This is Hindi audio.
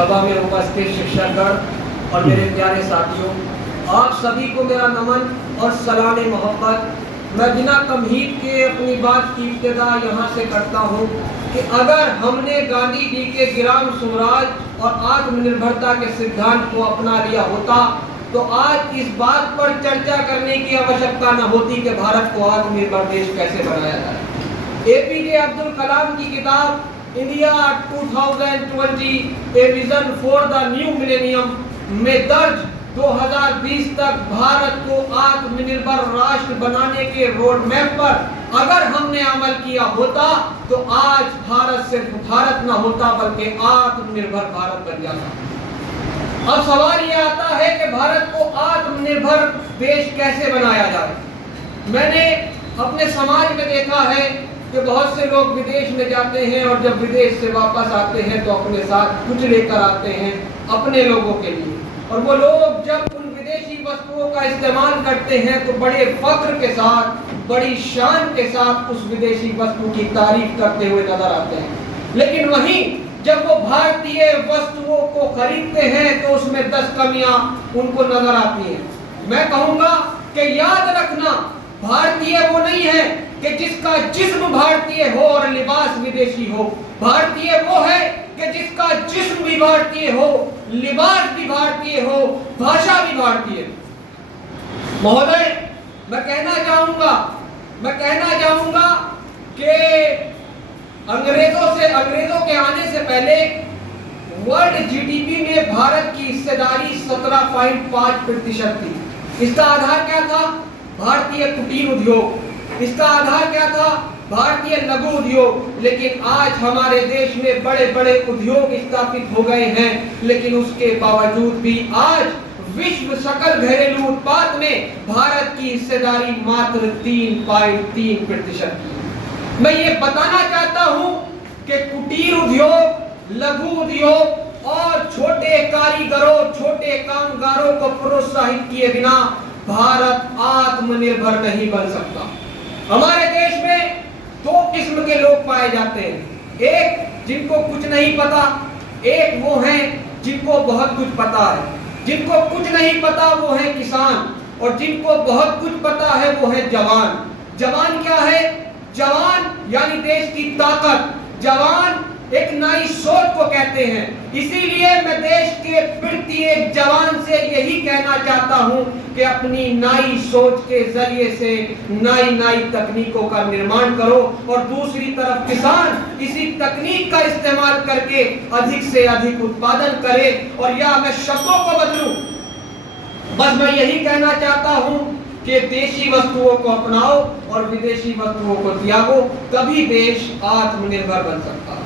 सभा में उपस्थित शिक्षकगण और मेरे प्यारे साथियों, आप सभी को मेरा नमन और सलाम मोहब्बत। मैं बिना तमहीद के अपनी बात की इब्तिदा यहाँ से करता हूँ कि अगर हमने गांधी जी के ग्राम स्वराज और आत्मनिर्भरता के सिद्धांत को अपना लिया होता तो आज इस बात पर चर्चा करने की आवश्यकता न होती कि भारत को आत्मनिर्भर देश कैसे बनाया जाए। एपीजे अब्दुल कलाम की किताब India 2020 a vision for the new millennium में दर्ज 2020 तक भारत को आत्मनिर्भर राष्ट्र बनाने के रोड मैप पर अगर हमने अमल किया होता तो आज भारत सिर्फ भारत न होता बल्कि आत्मनिर्भर भारत बन जाता। अब सवाल ये आता है कि भारत को आत्मनिर्भर देश कैसे बनाया जाए। मैंने अपने समाज में देखा है कि बहुत से लोग विदेश में जाते हैं और जब विदेश से वापस आते हैं तो अपने साथ कुछ लेकर आते हैं अपने लोगों के लिए, और वो लोग जब उन विदेशी वस्तुओं का इस्तेमाल करते हैं तो बड़े फख्र के साथ, बड़ी शान के साथ उस विदेशी वस्तु की तारीफ करते हुए नजर आते हैं। लेकिन वहीं जब वो भारतीय वस्तुओं को खरीदते हैं तो उसमें 10 कमियां उनको नजर आती हैं। मैं कहूंगा कि याद रखना, भारतीय वो नहीं है कि जिसका जिस्म भारतीय हो और लिबास विदेशी हो। भारतीय वो है कि जिसका जिस्म भी भारतीय हो, लिबास भी भारतीय हो, भाषा भी भारतीय। महोदय, मैं कहना चाहूंगा कि अंग्रेजों के आने से पहले वर्ल्ड जीडीपी में भारत की हिस्सेदारी 17.5% थी। इसका आधार क्या था? भारतीय कुटीर उद्योग। इसका आधार क्या था? भारतीय लघु उद्योग। लेकिन आज हमारे देश में बड़े बड़े उद्योग स्थापित हो गए हैं, लेकिन उसके बावजूद भी आज विश्व सकल घरेलू उत्पाद में भारत की हिस्सेदारी मात्र 3.3% की। मैं ये बताना चाहता हूं कि कुटीर उद्योग, लघु उद्योग और छोटे कारीगरों, छोटे कामगारों को प्रोत्साहित किए बिना भारत आत्मनिर्भर नहीं बन सकता। हमारे देश में 2 किस्म के लोग पाए जाते हैं। एक जिनको कुछ नहीं पता, एक वो हैं जिनको बहुत कुछ पता है। जिनको कुछ नहीं पता वो है किसान, और जिनको बहुत कुछ पता है वो है जवान। जवान क्या है? जवान यानी देश की ताकत। जवान एक नई सोच को कहते हैं। इसीलिए मैं देश के प्रत्येक जवान से यही कहना चाहता हूं कि अपनी नई सोच के जरिए से नई तकनीकों का निर्माण करो, और दूसरी तरफ किसान इसी तकनीक का इस्तेमाल करके अधिक से अधिक उत्पादन करे। और या मैं शब्दों को बदलूं, बस मैं यही कहना चाहता हूं कि देशी वस्तुओं को अपनाओ और विदेशी वस्तुओं को त्यागो, तभी देश आत्मनिर्भर बन सकता है।